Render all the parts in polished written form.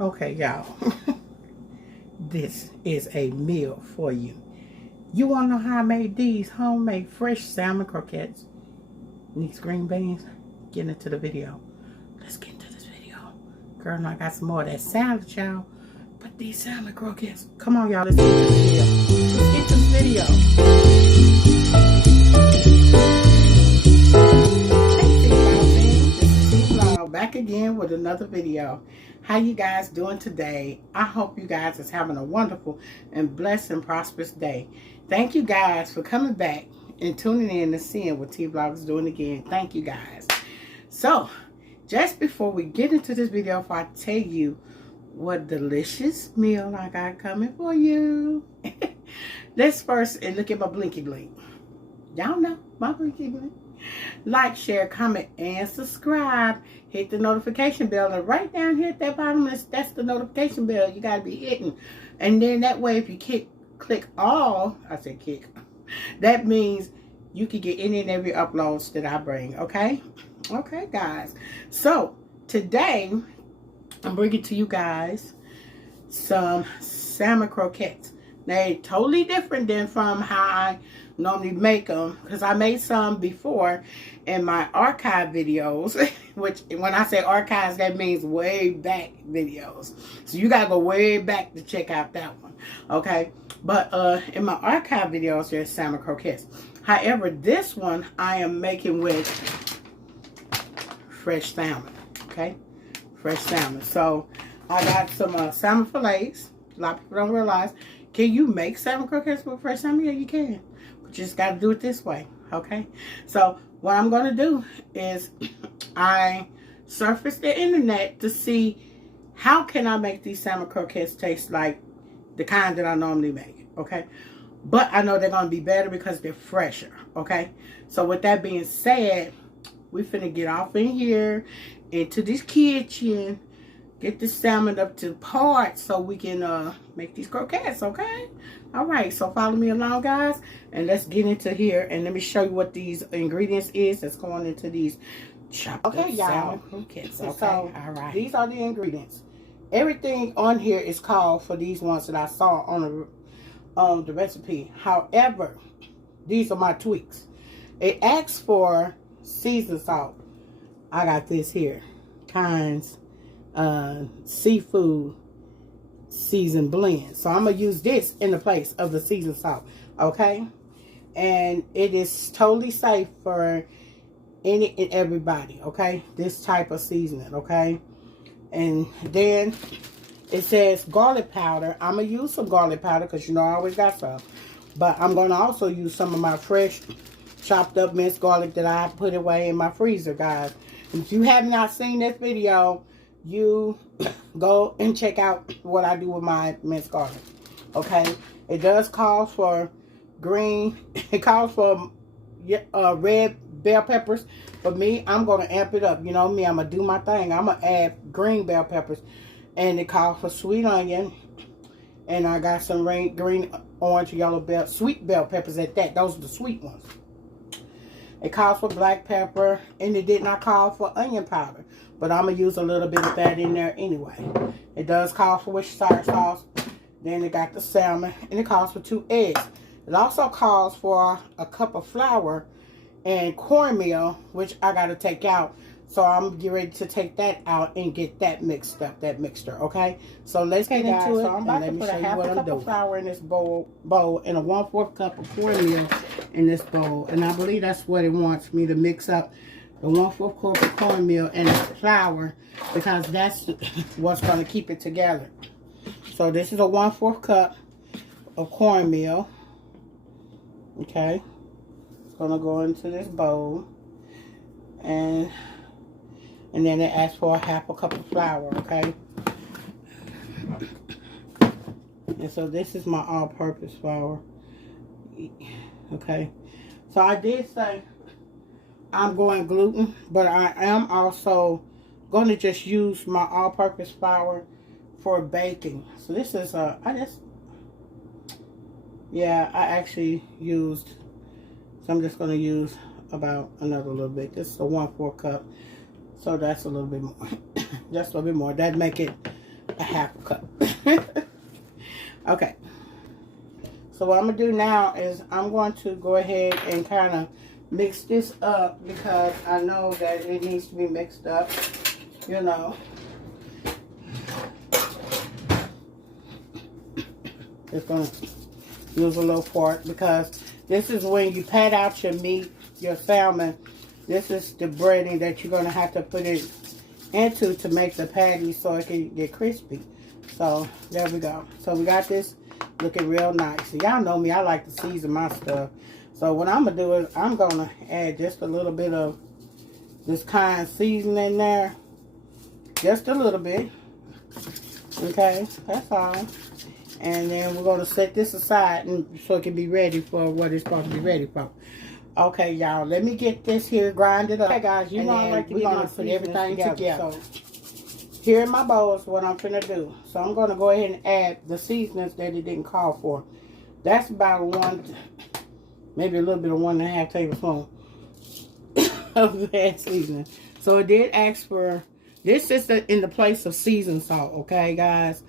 Okay, y'all. This is a meal for you. You want to know how I made these homemade fresh salmon croquettes? These green beans? Get into the video. Let's get into this video. Girl, and I got some more of that salad, y'all. But these salmon croquettes. Come on, y'all. Let's get into this video. Back again with another video. How you guys doing today? I hope you guys is having a wonderful and blessed and prosperous day. Thank you guys for coming back and tuning in and seeing what T-Vlog is doing again. Thank you guys. So, just before we get into this video, if I tell you what delicious meal I got coming for you. Let's first look at my blinky blink. Y'all know my blinky blink. Like, share, comment, and subscribe. Hit the notification bell. And right down here at that bottom, that's the notification bell you got to be hitting. And then that way, if you click all, I said kick, that means you can get any and every uploads that I bring, okay? Okay, guys. So, today, I'm bringing to you guys some salmon croquettes. They're totally different than from how I normally make them, because I made some before in my archive videos, which when I say archives, that means way back videos. So you gotta go way back to check out that one, okay? But in my archive videos, there's salmon croquettes. However, this one I am making with fresh salmon, okay? Fresh salmon. So I got some salmon fillets. A lot of people don't realize, can you make salmon croquettes with fresh salmon? Yeah, you can. But you just got to do it this way, okay? So what I'm going to do is I surfaced the internet to see how can I make these salmon croquettes taste like the kind that I normally make, okay? But I know they're going to be better because they're fresher, okay? So with that being said, we finna get off in here into this kitchen, get the salmon up to parts so we can make these croquettes, okay? All right, so follow me along, guys, and let's get into here, and let me show you what these ingredients is that's going into these chopped up salmon croquettes, okay? So, all right. These are the ingredients. Everything on here is called for these ones that I saw on the recipe. However, these are my tweaks. It asks for seasoned salt. I got this here. Kind's seafood seasoned blend. So I'm going to use this in the place of the seasoned salt. Okay? And it is totally safe for any and everybody. Okay? This type of seasoning. Okay? And then it says garlic powder. I'm going to use some garlic powder because you know I always got some. But I'm going to also use some of my fresh chopped up minced garlic that I put away in my freezer, guys. If you have not seen this video, you go and check out what I do with my minced garlic. Okay, it does call for green. It calls for red bell peppers. For me, I'm gonna amp it up. You know me, I'm gonna do my thing. I'm gonna add green bell peppers, and it calls for sweet onion. And I got some green, orange, yellow sweet bell peppers at that. Those are the sweet ones. It calls for black pepper, and it did not call for onion powder. But I'm going to use a little bit of that in there anyway. It does call for Worcestershire sauce. Then it got the salmon, and it calls for 2 eggs. It also calls for a cup of flour and cornmeal, which I got to take out. So I'm getting ready to take that out and get that mixed up, that mixture, okay? So let's get into it. So I'm about to put a half a cup of flour in this bowl and a 1/4 cup of cornmeal in this bowl. And I believe that's what it wants me to mix up, the 1/4 cup of cornmeal and the flour, because that's what's going to keep it together. So this is a 1/4 cup of cornmeal, okay? It's going to go into this bowl. And then it asks for a half a cup of flour, okay? And so this is my all-purpose flour, okay? So I did say I'm going gluten, but I am also going to just use my all-purpose flour for baking. So this is I actually used, so I'm just going to use about another little bit. This is a 1/4 cup. So that's a little bit more. Just a little bit more. That'd make it a half a cup. Okay. So what I'm going to do now is I'm going to go ahead and kind of mix this up because I know that it needs to be mixed up, you know. Just going to use a little fork because this is when you pat out your meat, your salmon. This is the breading that you're going to have to put it into to make the patty so it can get crispy. So there we go. So we got this looking real nice. Y'all know me, I like to season my stuff. So what I'm going to do is I'm going to add just a little bit of this kind seasoning there. Just a little bit. Okay, that's all. And then we're going to set this aside so it can be ready for what it's supposed to be ready for. Okay, y'all, let me get this here grinded up. Okay, guys, you know I like to get my put everything together. So here in my bowl is what I'm finna do. So I'm going to go ahead and add the seasonings that it didn't call for. That's about maybe a little bit of 1.5 tablespoons of that seasoning. So it did ask for, this is in the place of seasoned salt, okay, guys?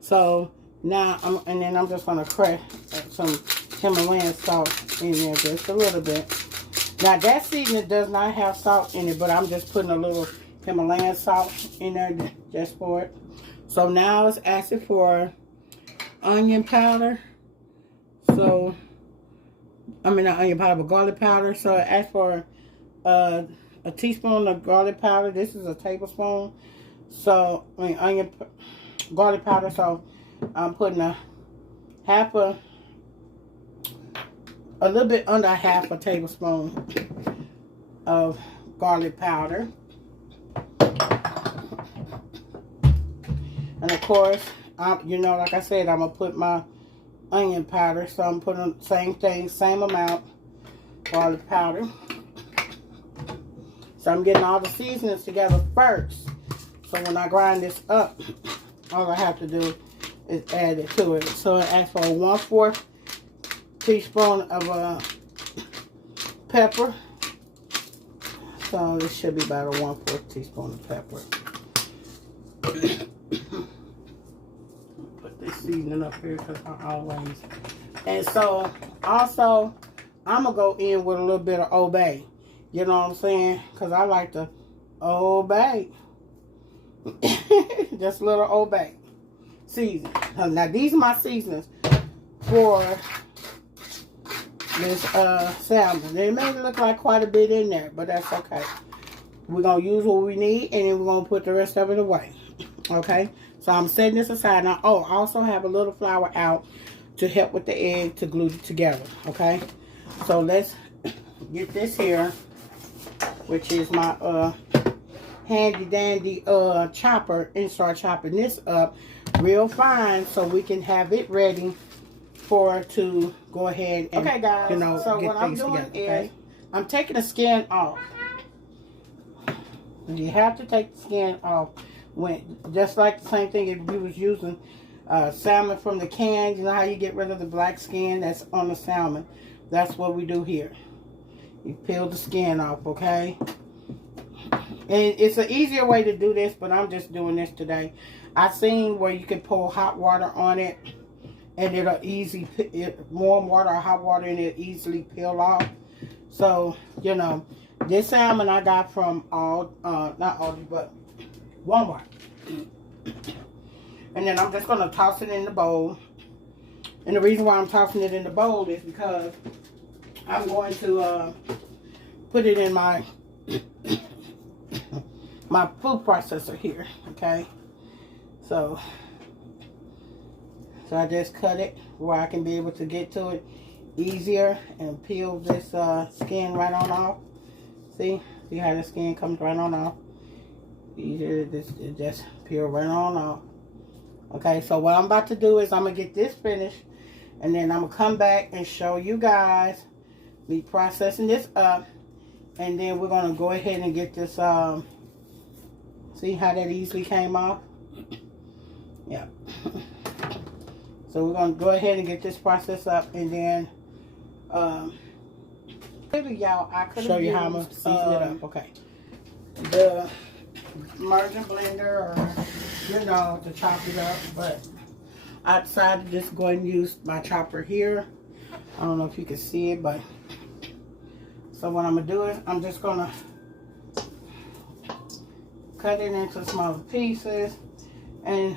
So now, and then I'm just going to crack some Himalayan salt in there just a little bit. Now that seasoning does not have salt in it, but I'm just putting a little Himalayan salt in there just for it. So now it's asking for onion powder. So, I mean not onion powder, but garlic powder. So it asks for a teaspoon of garlic powder. This is a tablespoon. So, I mean garlic powder. So I'm putting a little bit under half a tablespoon of garlic powder. And of course, you know, like I said, I'm going to put my onion powder. So I'm putting the same thing, same amount, garlic powder. So I'm getting all the seasonings together first. So when I grind this up, all I have to do is add it to it. So it asks for 1/4 teaspoon of pepper. So this should be about a 1/4 teaspoon of pepper. Put this seasoning up here because I always. And so also I'm gonna go in with a little bit of Old Bay. You know what I'm saying? Because I like to Old Bay. Just a little Old Bay season. Now these are my seasonings for this salmon. It may look like quite a bit in there, but that's okay. We're going to use what we need, and then we're going to put the rest of it away. Okay? So I'm setting this aside. Now, I also have a little flour out to help with the egg to glue it together. Okay? So let's get this here, which is my handy dandy chopper, and start chopping this up real fine so we can have it ready to go ahead and, okay, guys, you know, so get what I'm doing together, okay? I'm taking the skin off. You have to take the skin off just like the same thing if you was using salmon from the can. You know how you get rid of the black skin that's on the salmon? That's what we do here. You peel the skin off, okay? And it's an easier way to do this, but I'm just doing this today. I've seen where you can pour hot water on it, and it'll warm water or hot water, and it'll easily peel off. So, you know, this salmon I got from not Aldi, but Walmart. And then I'm just going to toss it in the bowl. And the reason why I'm tossing it in the bowl is because I'm going to put it in my my food processor here, okay? So I just cut it where I can be able to get to it easier and peel this skin right on off. See how the skin comes right on off? Easier to just peel right on off. Okay, so what I'm about to do is I'm going to get this finished, and then I'm going to come back and show you guys me processing this up, and then we're going to go ahead and get this, see how that easily came off? Yeah. So we're going to go ahead and get this process up, and then y'all, I could show you how I'm season it up. Okay. The immersion blender or you know, to chop it up, but I decided to just go ahead and use my chopper here. I don't know if you can see it, but so what I'm gonna do is I'm just gonna cut it into smaller pieces, and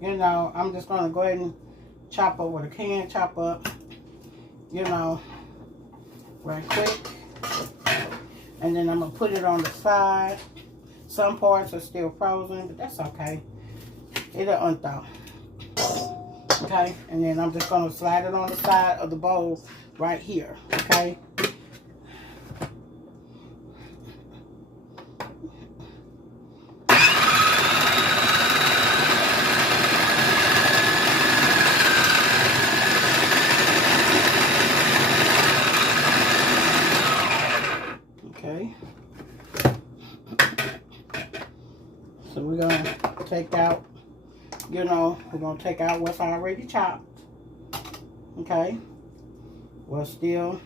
you know, I'm just gonna go ahead and chop up what I can chop up, you know, right quick. And then I'm gonna put it on the side. Some parts are still frozen, but that's okay. It'll unthaw. Okay, and then I'm just gonna slide it on the side of the bowl right here. Okay. Okay. So we're gonna take out, you know, we're gonna take out what's already chopped. Okay. Well, still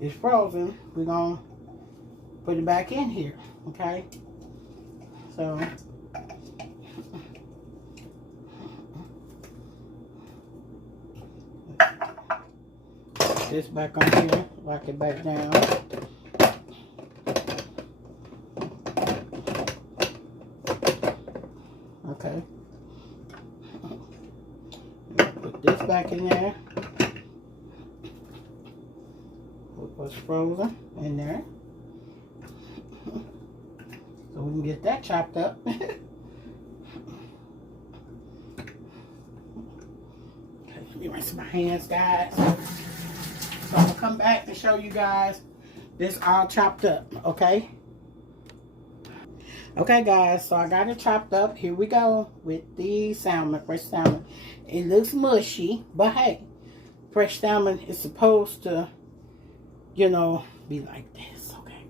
it's frozen. We're gonna put it back in here. Okay. So this back on here, lock it back down. Okay. Put this back in there. Put what's frozen in there. So we can get that chopped up. Okay, let me rinse my hands, guys. So I'm gonna come back and show you guys this all chopped up, okay? Okay, guys, so I got it chopped up. Here we go with the salmon, fresh salmon. It looks mushy, but hey, fresh salmon is supposed to, you know, be like this, okay?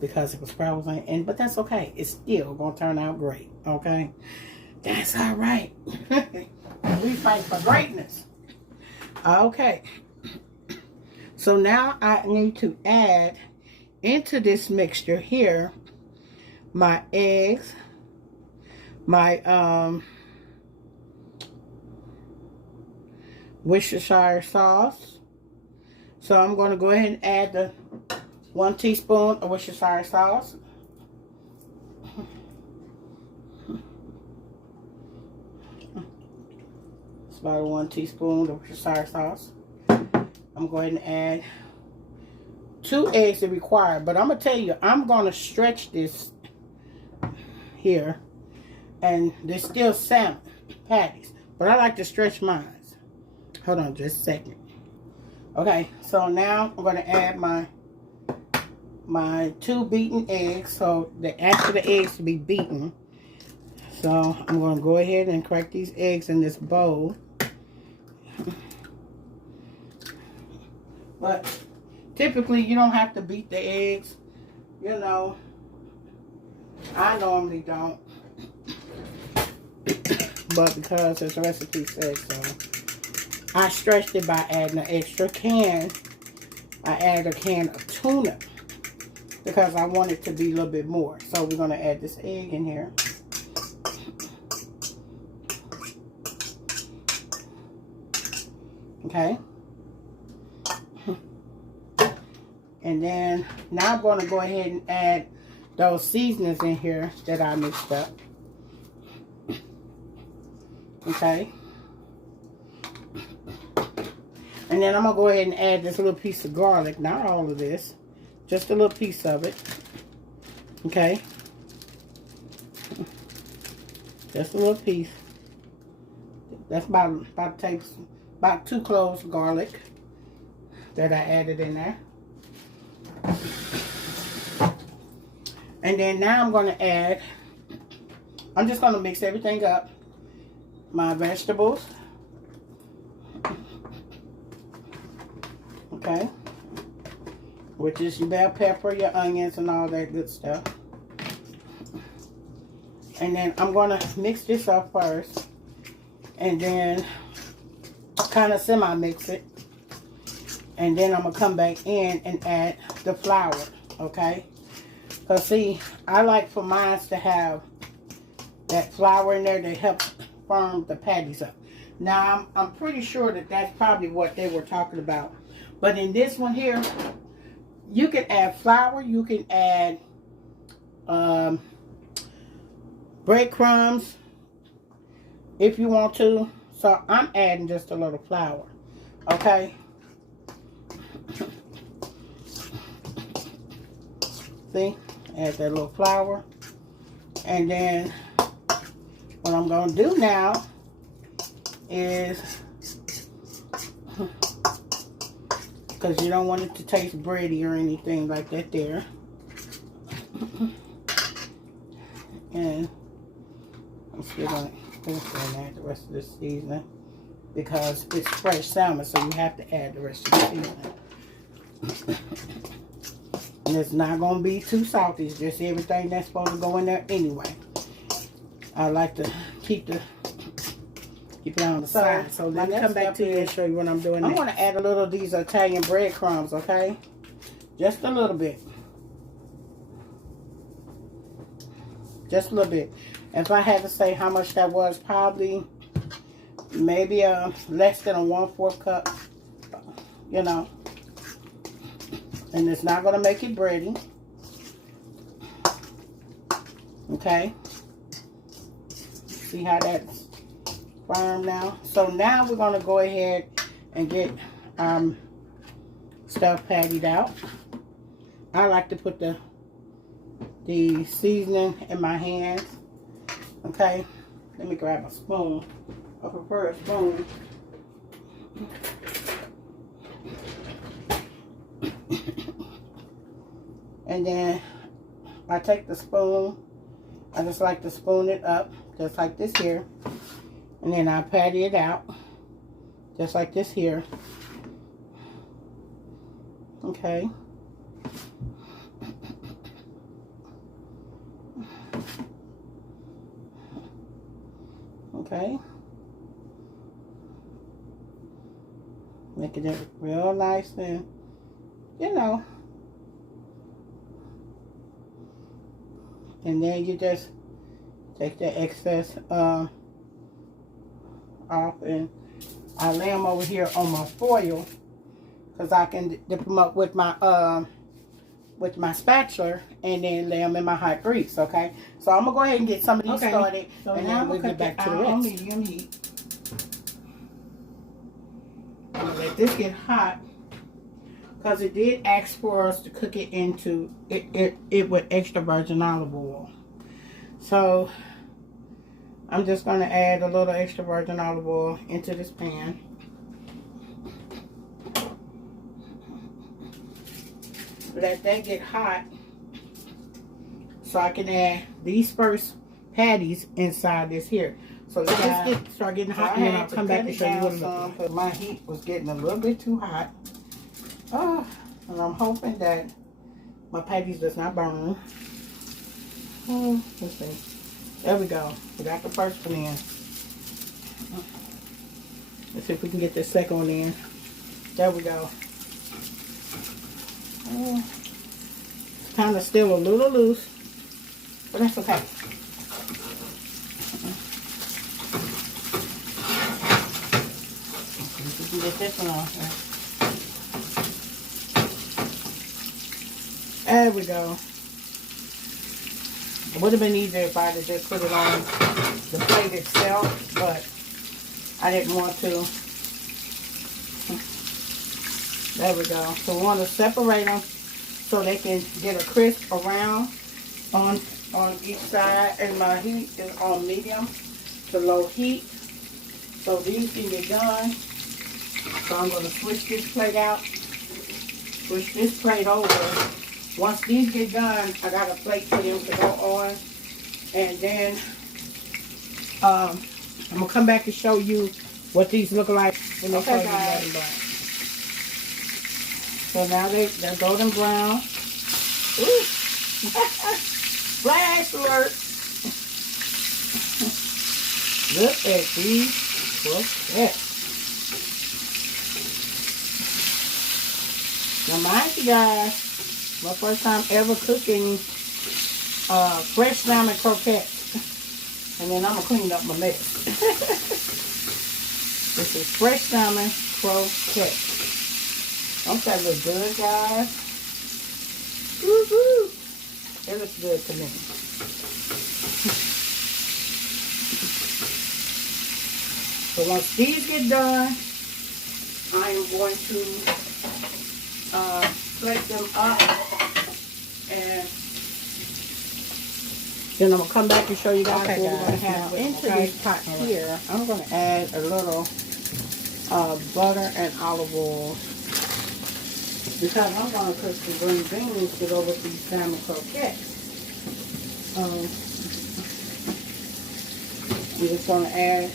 Because it was frozen, but that's okay. It's still gonna turn out great, okay? That's all right. We fight for greatness. Okay. So now I need to add into this mixture here my eggs, my Worcestershire sauce. So I'm going to go ahead and add the 1 teaspoon of Worcestershire sauce. It's about 1 teaspoon of Worcestershire sauce. I'm going to add 2 eggs if required, but I'm going to tell you, I'm going to stretch this here, and there's still salmon patties, but I like to stretch mine. Hold on just a second. Okay, so now I'm going to add my 2 beaten eggs. So ask for the eggs to be beaten. So I'm going to go ahead and crack these eggs in this bowl. But typically you don't have to beat the eggs, you know. I normally don't, but because this recipe says so, I stretched it by adding an extra can. I added a can of tuna because I want it to be a little bit more. So we're going to add this egg in here. Okay. And then now I'm going to go ahead and add those seasonings in here that I mixed up. Okay. And then I'm going to go ahead and add this little piece of garlic. Not all of this. Just a little piece of it. Okay. Just a little piece. That's about 2 cloves of garlic that I added in there. And then now I'm going to add, I'm just going to mix everything up. My vegetables. Okay. Which is your bell pepper, your onions, and all that good stuff. And then I'm going to mix this up first. And then kind of semi-mix it. And then I'm going to come back in and add the flour. Okay. Because see, I like for mine to have that flour in there that helps firm the patties up. Now, I'm pretty sure that that's probably what they were talking about. But in this one here, you can add flour. You can add breadcrumbs if you want to. So I'm adding just a little flour. Okay. See? Add that little flour. And then what I'm going to do now is, because you don't want it to taste bready or anything like that there. And I'm still going to add the rest of this seasoning because it's fresh salmon, so you have to add the rest of the seasoning. And it's not going to be too salty. It's just everything that's supposed to go in there anyway. I like to keep it on the side. So let me come back to you and show you what I'm doing. I'm going to add a little of these Italian breadcrumbs, okay? Just a little bit. Just a little bit. If I had to say how much that was, probably maybe less than a 1/4 cup, you know. And it's not going to make it bready. Okay. See how that's firm now? So now we're going to go ahead and get stuff pattied out. I like to put the seasoning in my hands. Okay. Let me grab a spoon. I prefer a spoon. And then I take the spoon. I just like to spoon it up, just like this here. And then I patty it out, just like this here. Okay. Okay. Making it real nice and, you know. And then you just take the excess off, and I lay them over here on my foil because I can dip them up with my spatula and then lay them in my hot grease. Okay, so I'm gonna go ahead and get some of these started, so and then we'll get back to the rest. On medium heat. I'm gonna let this get hot, because it did ask for us to cook it into it with extra virgin olive oil. So I'm just going to add a little extra virgin olive oil into this pan. Let that get hot so I can add these first patties inside this here. So let this start getting hot, and then I'll come back and show you what it looks like. My heat was getting a little bit too hot. Oh, and I'm hoping that my patties does not burn. Let's see. There we go. We got the first one in. Let's see if we can get the second one in. There we go. It's kind of still a little loose, but that's okay. We can get this one off here. There we go. It would have been easier if I had just put it on the plate itself, but I didn't want to. There we go. So we want to separate them so they can get a crisp around on each side. And my heat is on medium to low heat. So these can get done. So I'm going to switch this plate out. Switch this plate over. Once these get done, I got a plate for them to go on. And then I'm going to come back and show you what these look like when they're golden brown. So now they're golden brown. Ooh. Flash alert. Look at these croquettes. Now mind you guys, my first time ever cooking fresh salmon croquettes. And then I'm going to clean up my mess. This is fresh salmon croquettes. Don't that look good, guys? Woo-hoo! It looks good to me. So once these get done, I am going to plate them up, and then I'm going to come back and show you guys what we're going to have into this pot here. I'm going to add a little butter and olive oil, because I'm going to cook some green beans to go with these salmon croquettes. I'm just going to add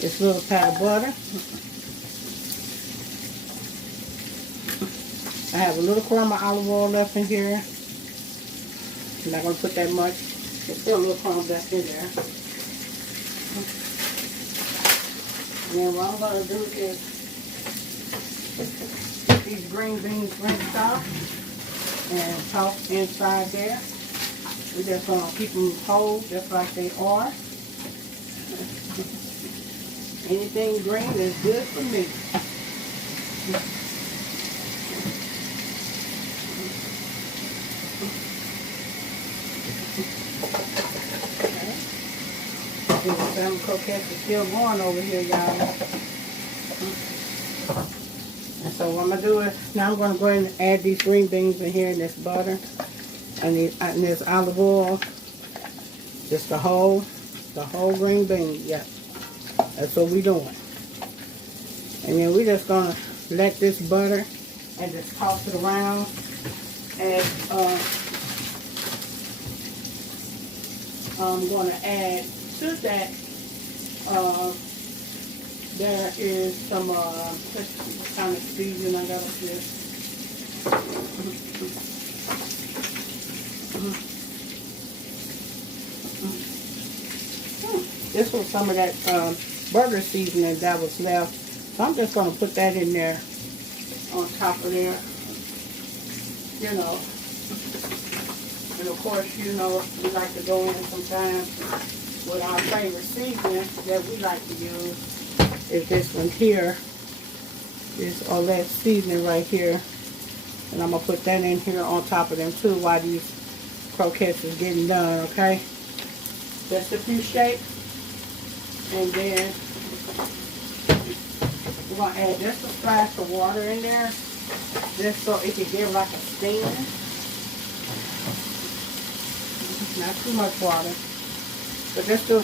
this little pat of butter. I have a little crumb of olive oil left in here. I'm not going to put that much. There's still a little crumb left in there. And then what I'm going to do is put these green beans rinsed off and toss inside there. We're just going to keep them whole just like they are. Anything green is good for me. The salmon croquettes are still going over here, y'all. And so what I'm going to do is, now I'm going to go ahead and add these green beans in here, and this butter, and this olive oil. Just the whole green bean, yeah. That's what we're doing. And then we're just going to let this butter and just toss it around. And I'm going to add to that, there is some, let's see what kind of seasoning I got up here. This was some of that burger seasoning that was left. So I'm just going to put that in there on top of there. You know. And of course, you know, we like to go in sometimes with our favorite seasoning that we like to use. Is this one here. This all that seasoning right here. And I'm going to put that in here on top of them too while these croquettes is getting done, okay? Just a few shakes. And then we're going to add just a splash of water in there, just so it can give like a steam. Not too much water, but just a,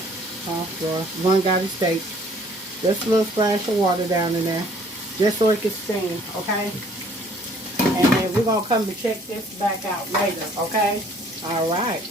one got to steak. Just a little splash of water down in there, just so it can steam, okay? And then we're going to come and check this back out later, okay? All right.